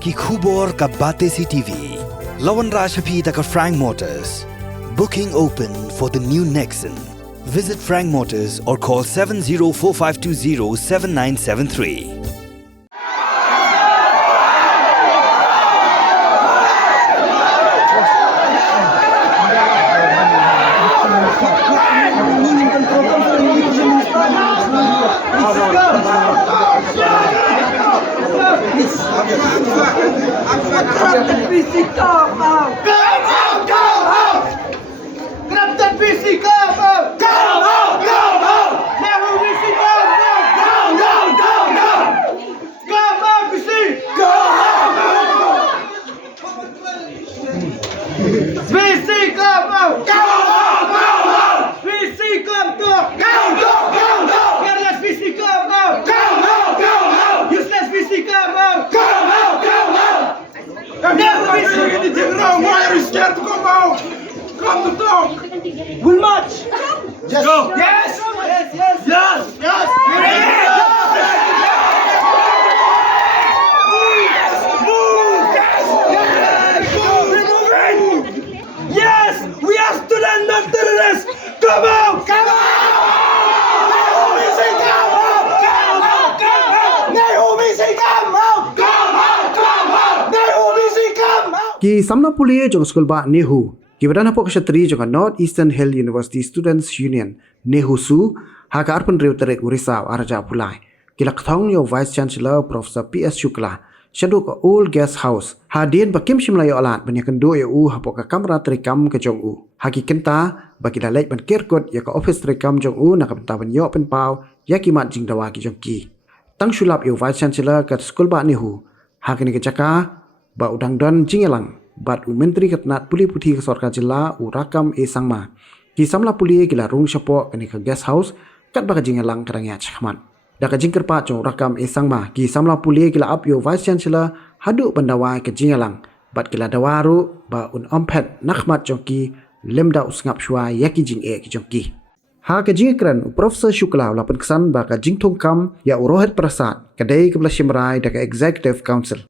ki khubor ka bate si TV. Lawan Rashapi taka Frank Motors. Booking open for the new Nexon. Visit Frank Motors or call 7045207973. Why are you scared to come out? Come to talk. We'll march. Yes. Go. Yes. Yes. Yes. Yes. Yes. Yes, we are students of terrorists. Come out! Come out! Ki samna puliye jong school ba Neusu ki badan hapo kshatri jong North Eastern Hill University Students Union Neusu ha ka arpan riu terek urisa araja pulai ki Kthong yo Vice Chancellor Prof Shukla Shaduh ka Old Guest House ha dien ba kim shimla yo alat banyakan do yo hapo ka kamera trikam ka jong ha ki kenta bagi dalek ban kirkot ya ka office trikam jong na ka ban yo pen pau ya ki mat jing dawa ki jong ki tang sulap yo Vice Chancellor ka school ba Neusu ha kini ke jaka ba udang don jingelang bat u menteri katnat puli puthi ke sarkar jilla u rakam e sangma ki samla puli gila rung shapo kani ka guest house kat ba jingelang karangya chakman da ka jingker pa chong rakam e sangma ki samla puli gila up yo Vice Chancellor hadu bandawa ke jingelang bat gila dawaru ba un ompet nakhmat jongki lemda usngap shwa yaki jing e ki jongki ha ka jingkran Prof Shukla la penkesan ba ka jingthong kam ya urohet prasad kadai ke belasimrai da ka executive council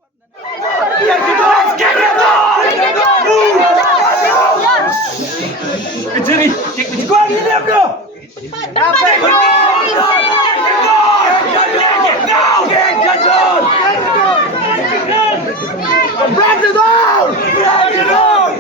Jerry, go on in there, bro. Break it down! Break it down!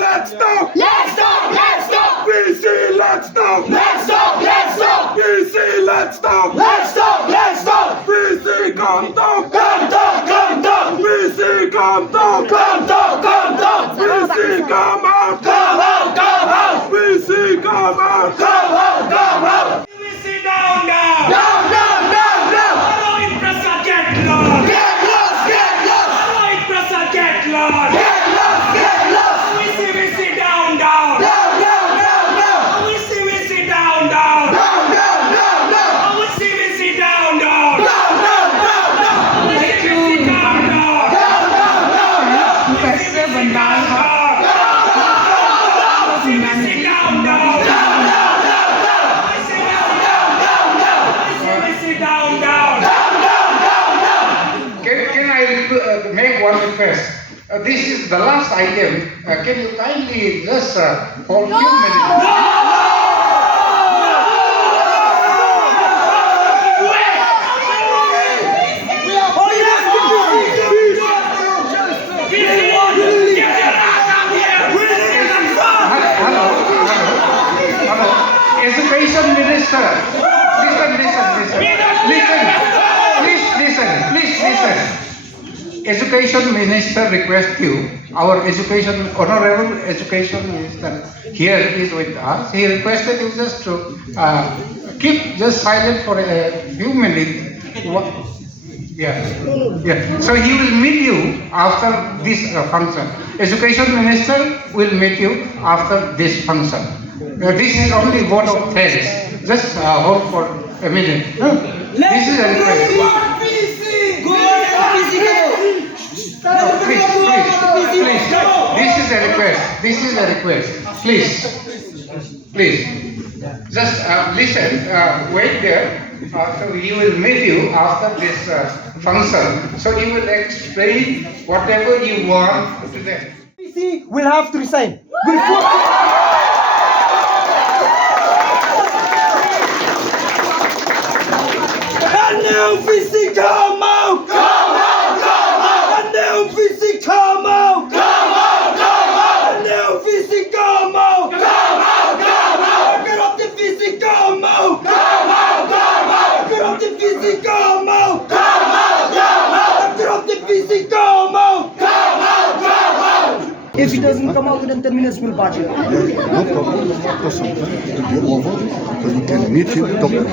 Let's stop! Let's stop! Let's stop! BC, let's stop! Let's stop! Let's stop! BC, let's stop! Let's stop! Let's stop! BC, come down! Come down! Come down! BC, come down! Come down! Come down! BC, come out! Come out! Come out! BC, come out! Come out! Come out! BC down, down. Down! Down! Down! Down! Hello, Impresa, get lost. Get lost! Get lost! Hello, Impresa, get lost. Get lost! Get lost! BC down, down. Down! Down! Down! Down! BC down, down. Down! Down! Down! Down! BC down, down. Down! Down! Down! Down! BC down, down. Down! Down! Down! Down! BC down, down. BC down, down. Can I make one request? This is the last item. Can you kindly just hold few minutes? Education Minister, listen. Education Minister request you, our Honorable Education Minister here is with us. He requested you just to keep just silent for a few minutes. Yeah. So he will meet you after this function. Education Minister will meet you after this function. This is only vote of thanks. Just hold for a minute. This is a request. No, please. This is a request. Please. Just listen. Wait there. So he will meet you after this function. So he will explain whatever you want to them. PC will have to resign. And now PC come out! Come out! Come out! And now PC come out! Come out! Come out! And now PC come out! Come out! Come out! Get up the PC come out! Come out! Come out! Get up the PC come out! Come out! Come out! Get up the PC come out! Come out! Come out! If he doesn't come out within 10 minutes, we'll batch it. No problem. After some time, it will be over. But you can meet him, talk to him.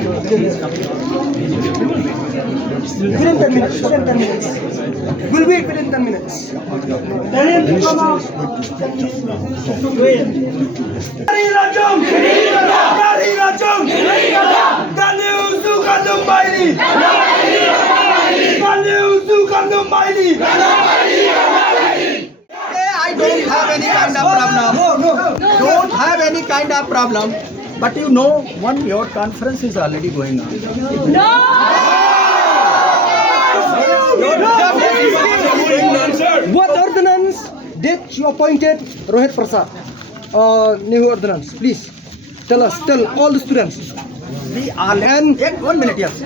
Within 10 minutes. Within 10 minutes. We'll wait within 10 minutes. Tell him to come out. Dari Rajong! Dari Rajong! Neusu Kandung Baili! Neusu Kandung Baili! I don't have any kind of problem. Don't have any kind of problem. But you know, your conference is already going on. What ordinance did you appointed Rohit Prasad? New ordinance, please. Tell us, tell all the students. We are and 1 minute, yes.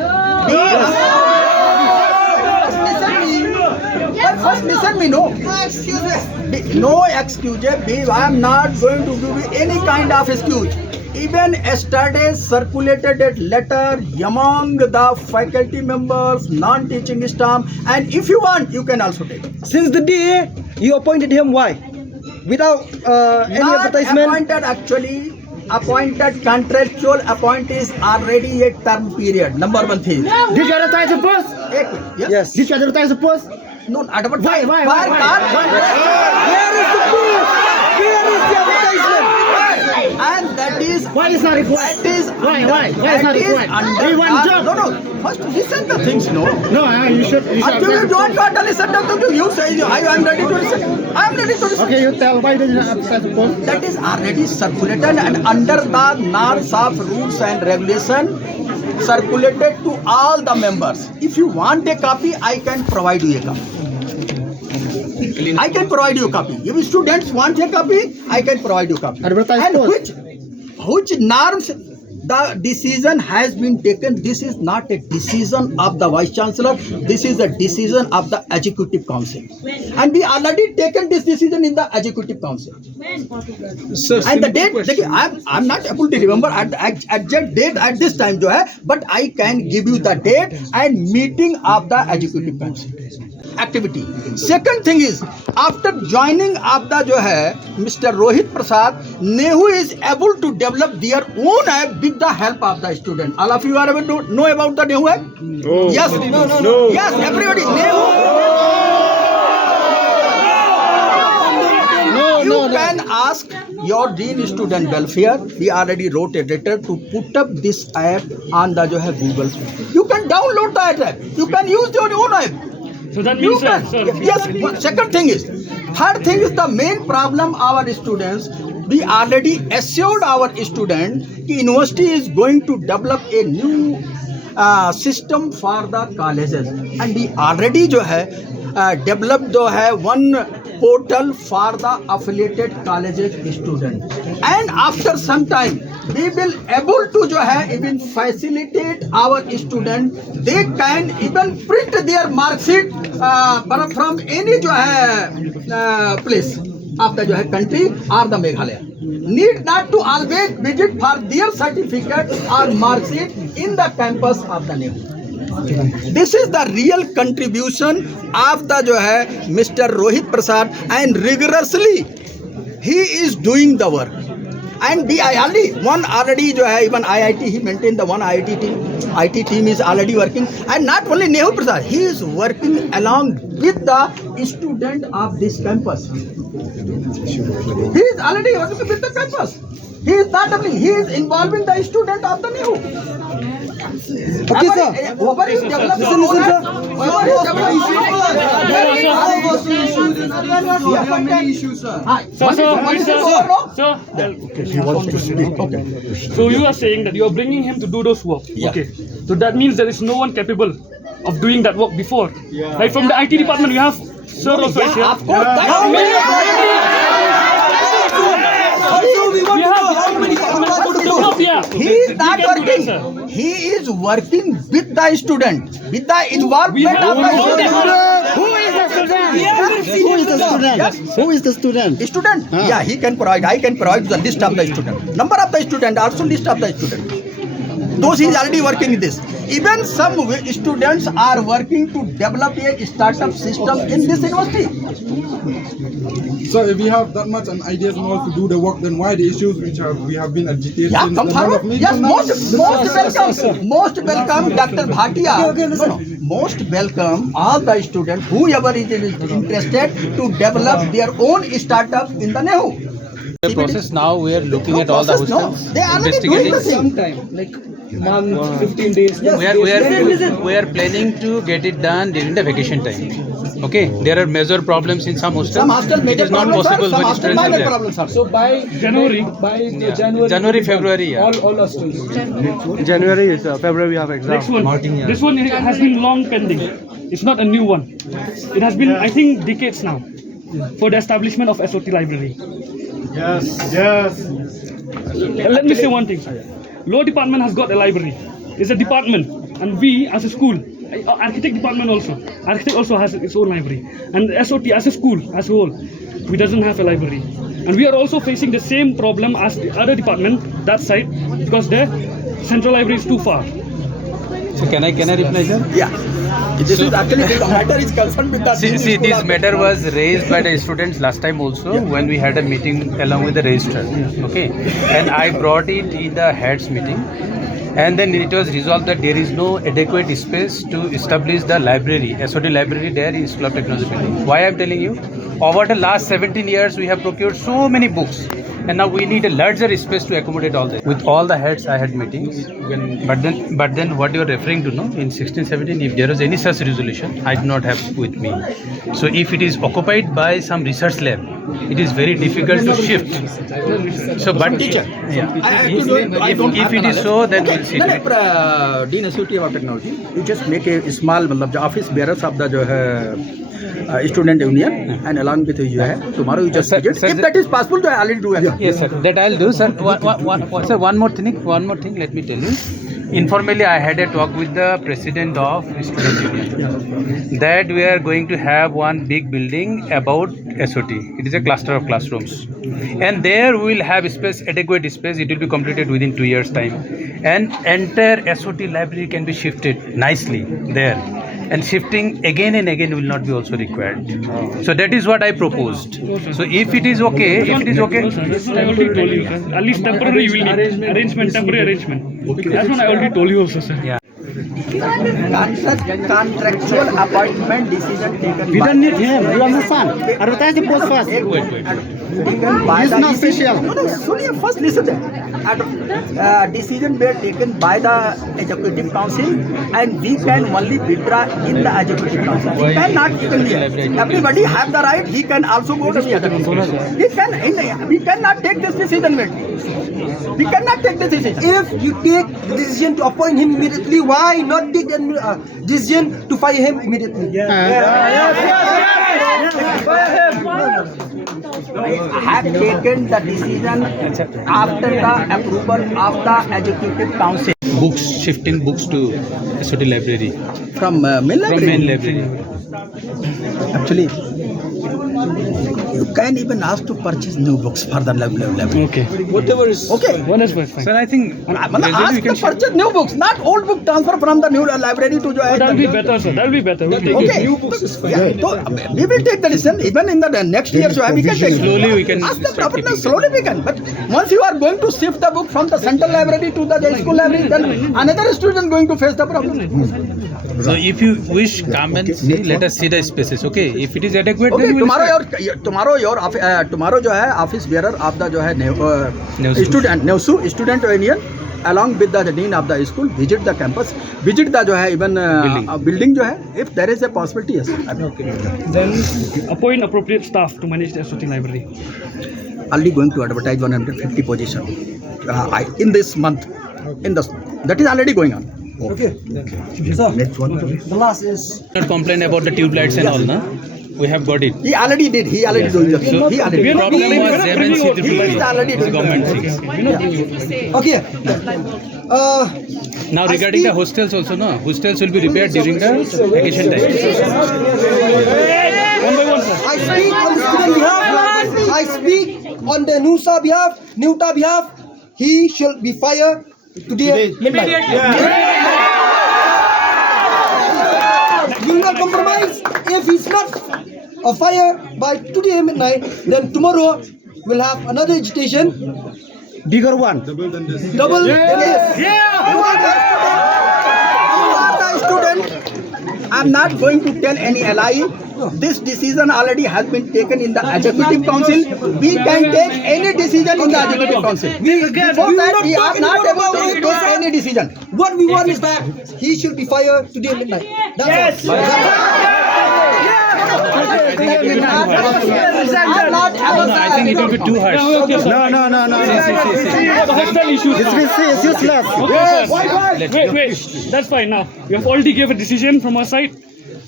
First listen me, no. No excuse. I am not going to give you any kind of excuse. Even yesterday circulated a letter among the faculty members, non-teaching staff, and if you want, you can also take it. Since the day you appointed him, why? Without any Not advertisement? appointed actually. Appointed contractual appointee is already a term period. Number one thing. Did you advertise the post? Yes. Did you advertise the post? No, advertise. Why? Where Where is the post? Where is the advertisement? And that is. Why is not required? That is. Why? Why is not required? Under We want job. No. First listen to things, no. No, you should. Until you don't want to listen to you say, I am ready to listen. I am ready to listen. Okay, you tell why did you not advertise the post? That is already circulated and under the norms of rules and regulation circulated to all the members. If you want a copy, I can provide you a copy. I can provide you a copy. If students want a copy, I can provide you a copy. Advertise And post. which norms the decision has been taken? This is not a decision of the Vice Chancellor. This is a decision of the Executive Council. And we already taken this decision in the Executive Council. And the date, I'm not able to remember at the exact date at this time, but I can give you the date and meeting of the Executive Council. Activity. Second thing is, after joining of the Mr. Rohit Prasad, Neusu is able to develop their own app with the help of the student. All of you are able to know about the Neusu app? No. Yes. No. Yes, everybody. You can ask your Dean Student Welfare. We already wrote a letter to put up this app on the Google. You can download that app. You can use your own app. So that You means, can. Yes. Second thing is, third thing is the main problem our students. We already assured our student that university is going to develop a new system for the colleges, and we already developed one portal for the affiliated colleges student. And after some time, we will able to even facilitate our student. They can even print their mark sheet from any place of the country or the Meghalaya. Need not to always visit for their certificate or mark sheet in the campus of the Neusu. This is the real contribution of the Mr. Rohit Prasad, and rigorously he is doing the work. And already even IIT, he maintained the one IIT team. IT team is already working, and not only Neusu Prasad, he is working along with the student of this campus. He is already working with the campus. He is not doubling. He is involving the student of the new. Okay, sir. Whoever is developing, whoever is There are many issues, sir. He wants to speak. So you are saying that you are bringing him to do those work. Okay. So that means there is no one capable of doing that work before. Like from the IT department, you have sir also is here. Of course, he is not working. He is working with the student, with the involvement of the student. Who is the student? Who is the student? Student. Yeah, he can provide. I can provide the list of the student. Number of the student, also list of the student. Those he is already working in this. Even some students are working to develop a startup system in this university. So if we have that much an ideas and all to do the work, then why the issues which we have been agitated Yeah, since come the month of forward. May? Yes, most welcome, Dr. Bhatia. No, most welcome all the students, whoever is interested to develop their own startup in the NEHU. The process now we are looking at all the hostels, They are already doing the investigating. same. Like month, 15 days. We are planning to get it done during the vacation time. Okay, there are major problems in some hostels. Some hostel It major is not problems are, possible some when hostel students are minor there. problems are. So by January, January, February, yeah. all hostels. January is February we have exam. Next one. This one has been long pending. It's not a new one. It has been, I think, decades now for the establishment of SOT library. Let me say one thing. Law department has got a library. It's a department, and we as a school, architect department also. Architect also has its own library, and SOT as a school as a whole, we doesn't have a library, and we are also facing the same problem as the other department that side because the central library is too far. So can I reply, sir? Yeah. This is actually the matter is concerned with the See, this matter was raised by the students last time also when we had a meeting along with the registrar. Okay, and I brought it in the heads meeting, and then it was resolved that there is no adequate space to establish the library, SOT library there in School of Technology building. Why I am telling you? Over the last 17 years, we have procured so many books, and now we need a larger space to accommodate all this. With all the heads, I had meetings. But then, what you are referring to, no? In 16-17, if there was any such resolution, I do not have with me. So if it is occupied by some research lab, it is very difficult to shift. So, but if it is so, then we'll see. Dean Institute of Technology, you just make a small, मतलब जो office bearers of the जो है student union, and along with you है tomorrow you just visit. If that is possible, तो I already do it. Yes, sir. That I'll do, sir. Sir, one more thing. Let me tell you. Informally, I had a talk with the president of student union that we are going to have one big building about SOT. It is a cluster of classrooms, and there we will have space, adequate space. It will be completed within 2 years' time, and entire SOT library can be shifted nicely there. And shifting again and again will not be also required. So that is what I proposed. So if it is okay, No, sir, that's what I already told you, sir. At least temporary you will need. Temporary arrangement. That's what I already told you also, sir. Yeah. Contractual appointment decision taken. We don't need him. You understand? Advertise the post first. Taken by He's the not special. No, Sunil, first listen there. Decision were taken by the executive council, and we can only withdraw in the executive council. We cannot even here. Everybody have the right. He can also go to the executive. We cannot take this decision. We cannot take this decision. If you take the decision to appoint him immediately, why not take the decision to fire him immediately? I have taken the decision after the approval of the executive council. Books, shifting books to SOT library From main library. from main library. Actually, you can even ask to purchase new books for the library. Okay. Whatever is okay. One is fine. Sir, I think Ask to purchase new books, not old book transfer from the new library to the. That will be better, sir. That will be better. We'll take Okay. it. New books is fine. Yeah. So, we will take the decision even in the next year. So we can take Slowly we can ask the start property. taking Slowly we can. But once you are going to shift the book from the central library to the school library, then another student going to face the problem. So if you wish, come and see. Let us see the spaces. Okay. If it is adequate, Okay. then we will Tomorrow start. tomorrow tomorrow जो है office bearer of the जो है Neusu. Student Neusu student union along with the dean of the school visit the campus, visit the जो है even building जो है, if there is a possibility, yes. Then appoint appropriate staff to manage the SOT library. Already going to advertise 150 position in this month, that is already going on. Okay. So, the last is Not complain about the tube lights and all, na? We have got it. He already did. He already doing it. So He already the did. problem was MNC He is already It's doing government it. things. okay. Now regarding the hostels also, no? Hostels will be repaired during the vacation time. One by one, sir. I speak on the student behalf. I speak on the Neusu behalf, Neuta behalf. He shall be fired today. We will compromise. If he's not fired by today midnight, then tomorrow we'll have another agitation. Bigger one. Double than this. Double. Yes. You are the student. I'm not going to tell any lie. This decision already has been taken in the executive council. We can take any decision in the executive council. Before that, we are not able to take any decision. What we want is that he should be fired today midnight. That's all. I think it will be too harsh. The hostel issues. It's useless. Wait. That's fine now. We have already gave a decision from our side.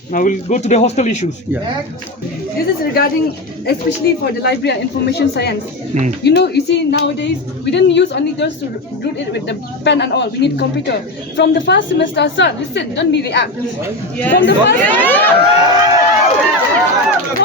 Now we'll go to the hostel issues. This is regarding, especially for the library and information science. You see, nowadays, we don't use only just to do it with the pen and all. We need computer. From the first semester, sir, listen, don't be react. From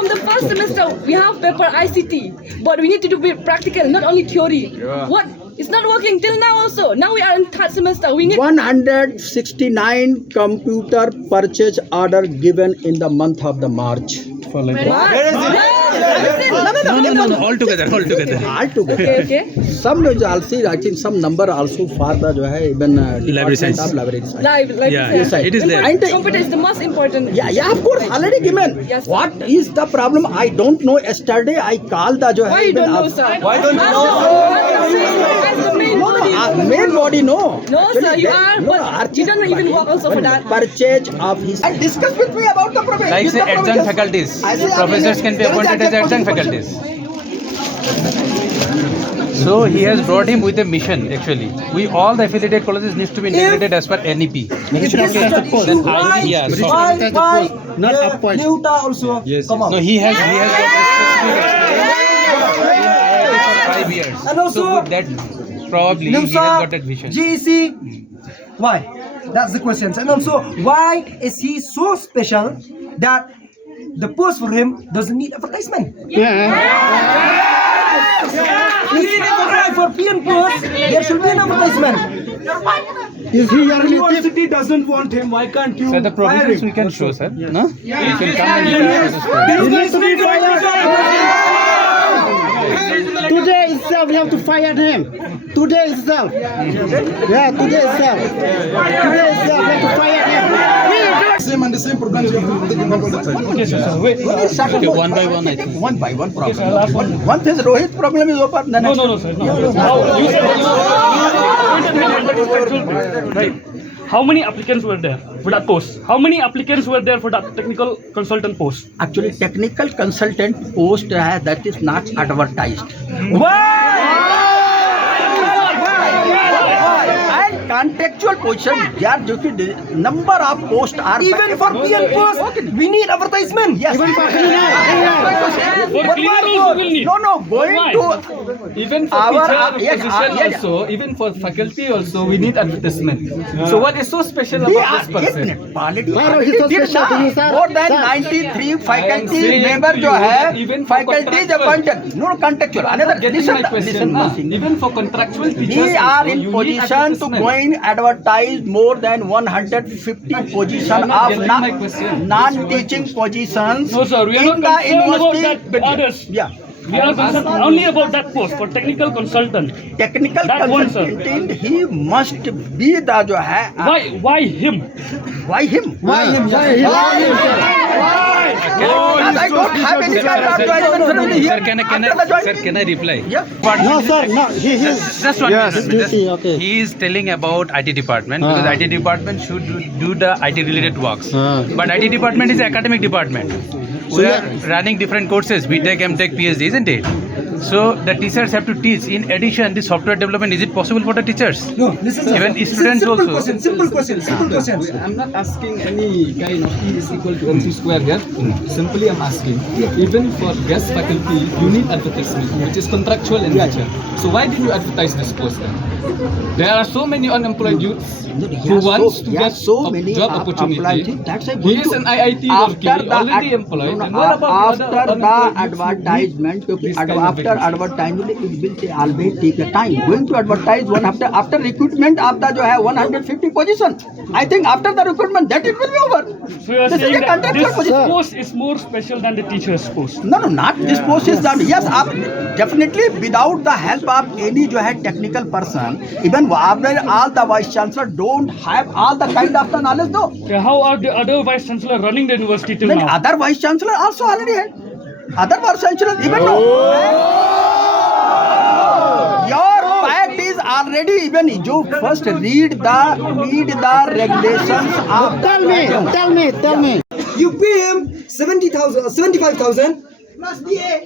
the first semester, we have paper ICT, but we need to do it practical, not only theory. What? It's not working till now also. Now we are in third semester. We need 169 computer purchase order given in the month of the March. No. All together. Okay. Some also, I think some number also for the जो है even Library science. of library science. Live Yeah, science. it is there. And Computer is the most important. yeah, of course, already given. Yes. What is the problem? I don't know. Yesterday I called the जो है Why you even don't know, of- sir? Why don't you know? As the main No, body. main body no. No, sir, you are. No, But you don't even work also for that. Purchase of his. And discuss with me about the problem. Like Is say the problem adjunct just- faculties. I say, Professors can be there is appointed as adjunct faculties. So he has brought him with a mission actually. All the affiliated colleges needs to be integrated as per NEP. Then Why Neuta also come out? No, he has got a specific experience for 5 years. And also- so with that probably he has got that vision. GEC, why? That's the question. And also, why is he so special that the post for him doesn't need advertisement? For PN post, there should be an advertisement. If he university doesn't want him, why can't you So the provisions we can show, sir. No? You can come and He needs to be fired. Today itself, we have to fire him. Today itself. Yeah, today itself. Today itself, we have to fire him. same and the same programs you have to take in all the time? Okay, sir. Wait. Okay, one by one I think. One by one problem. One thing, Rohit problem is over. No, sir. No. Right. How many applicants were there for that post? How many applicants were there for that technical consultant post? Actually, technical consultant post that is not advertised. And contractual position, there due to number of posts are Even for PN post, we need advertisement. Yes. Even for For cleaner also will need. No, going Why? to Even for Our- teacher yes, position yes. also, even for faculty also, we need advertisement. So what is so special we about are this person? more than 93 faculty saying member to जो you है that even for faculty is contractual- appointed. No contractual. Another Getting my question, listen. even for contractual teachers, We are also, in you need position to advertisement. go in advertise more than 150 position not of getting my question. non-teaching positions No, sir. We are in not the concerned about university. that others. Yeah. We are concerned only about that post for technical consultant. Technical That one, sir. consultant, he must be the जो है Why him? Why him? Why him? Why him? I don't have any kind of joint here. Sir, can I reply? Yeah. No, sir, no. He is. Just one minute. duty, okay. He is telling about IT department because IT department should do the IT related works. But IT department is academic department. We are running different courses, BTech, MTech, PhD, isn't it? So the teachers have to teach. In addition, the software development, is it possible for the teachers? No, listen, sir. Even students also. Simple question. I'm not asking any kind of E is equal to MC square here. Simply I'm asking, even for guest faculty, you need advertisement, which is contractual in nature. So why did you advertise this post then? There are so many unemployed youths who wants to get a job opportunity. He is an IIT working, already employed. And what about after the advertisement, after advertisement, it will always take a time. Going to advertise one after recruitment, after जो है 150 position. I think after the recruitment, that it will be over. So you are This is saying a that contractual this position. post is more special than the teacher's post? No, not this post is done. Yes, definitely without the help of any जो है technical person, even all the vice chancellor don't have all the kind of the knowledge though. Yeah, how are the other vice chancellor running the university till Then now? other vice chancellor also already had. Other vice chancellor even your fact is already even you first read the regulations of Tell me. You pay him 70,000 or 75,000. Plus DA.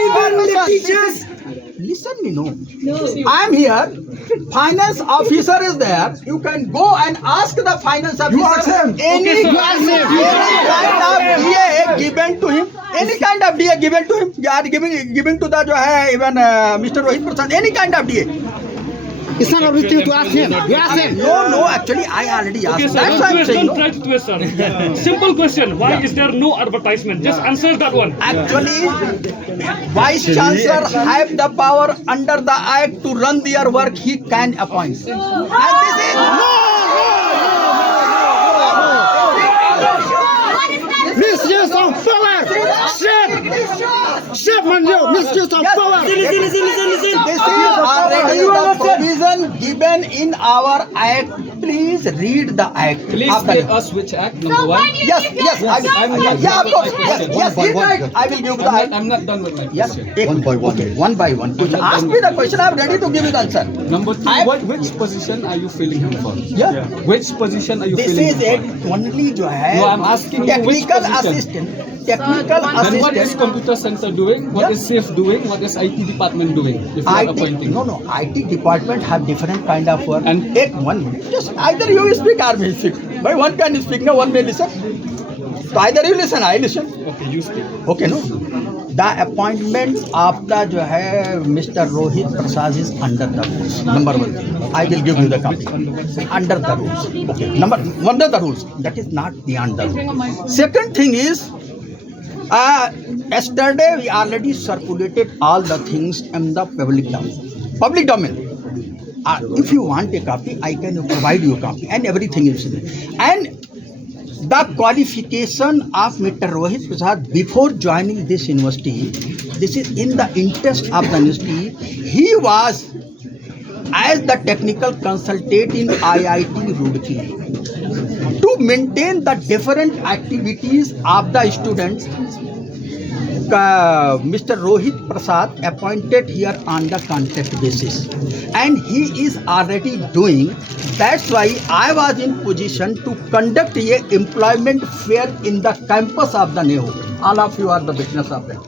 Even the teachers. Listen me, no. I am here. Finance officer is there. You can go and ask the finance officer. You ask him. Any kind of DA given to him. Any kind of DA given to him. You are giving to the जो है even Mr. Rohit Prasad. Any kind of DA. It's not objective to ask him. You ask him. No. Actually, I already asked. Okay, sir, That's why I'm saying. don't try to twist, sir. Simple question. Why is there no advertisement? Just answer that one. Actually, vice chancellor have the power under the act to run their work. He can appoint. And this is Misuse of power. Chef Manjo, misuse of power. Listen. This is already the provision given in our act. Please read the act. Please tell us which act, number one. Yes. Of course. Yes. Read the act. I will give you the act. I'm not done with my Yes. question. One by one. Ask me the question. I'm ready to give you the answer. Number two, which position are you filling him for? Yeah. Which position are you This filling is him it for? only जो है No, I'm asking you which technical position. assistant. Technical Then what is assistant. computer center doing? What is SAFE doing? What is IT department doing? If you are appointing. No. IT department have different kind of work. And- take 1 minute. Just either you speak or me speak. But one can speak, no one may listen. So either you listen, I listen. Okay, you speak. Okay, no. The appointment of the जो है Mr. Rohit Prasad is under the rules. Number one. I will give you the copy. Under the rules. Okay. Under the rules. That is not beyond the rules. Second thing is, yesterday we already circulated all the things in the public domain. If you want a copy, I can provide you a copy, and everything is there. And the qualification of Mr. Rohit Prasad before joining this university, this is in the interest of the university. He was as the technical consultant in IIT Roorkee to maintain the different activities of the students. Mr. Rohit Prasad appointed here on the contract basis, and he is already doing. That's why I was in position to conduct a employment fair in the campus of the Neusu. All of you are the witness of that.